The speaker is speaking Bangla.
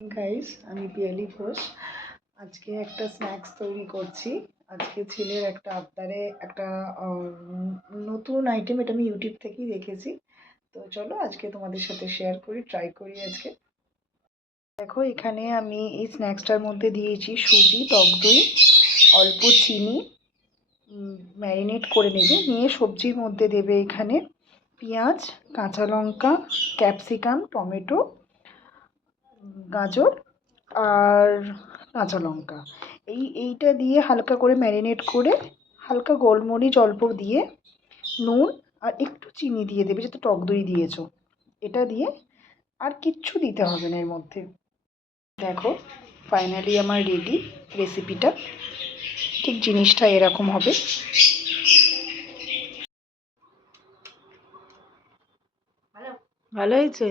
গাইস, আমি পিয়ালি ঘোষ। আজকে একটা স্ন্যাক্স তৈরি করছি। আজকে ছেলের একটা আবদারে একটা নতুন আইটেম, এটা আমি ইউটিউব থেকেই দেখেছি। তো চলো আজকে তোমাদের সাথে শেয়ার করি, ট্রাই করি আজকে। দেখো, এখানে আমি এই স্ন্যাক্সটার মধ্যে দিয়েছি সুজি, টক দই, অল্প চিনি। ম্যারিনেট করে নেবে, নিয়ে সবজির মধ্যে দেবে এখানে পেঁয়াজ, কাঁচা লঙ্কা, ক্যাপসিকাম, টমেটো, গাজর আর কাঁচা লঙ্কা। এইটা দিয়ে হালকা করে ম্যারিনেট করে, হালকা গোলমরিচ অল্প দিয়ে, নুন আর একটু চিনি দিয়ে দেবে, যেহেতু টক দই দিয়েছো। এটা দিয়ে আর কিচ্ছু দিতে হবে না এর মধ্যে। দেখো, ফাইনালি আমার রেডি রেসিপিটা। ঠিক জিনিসটা এরকম হবে। ভালো হয়েছে।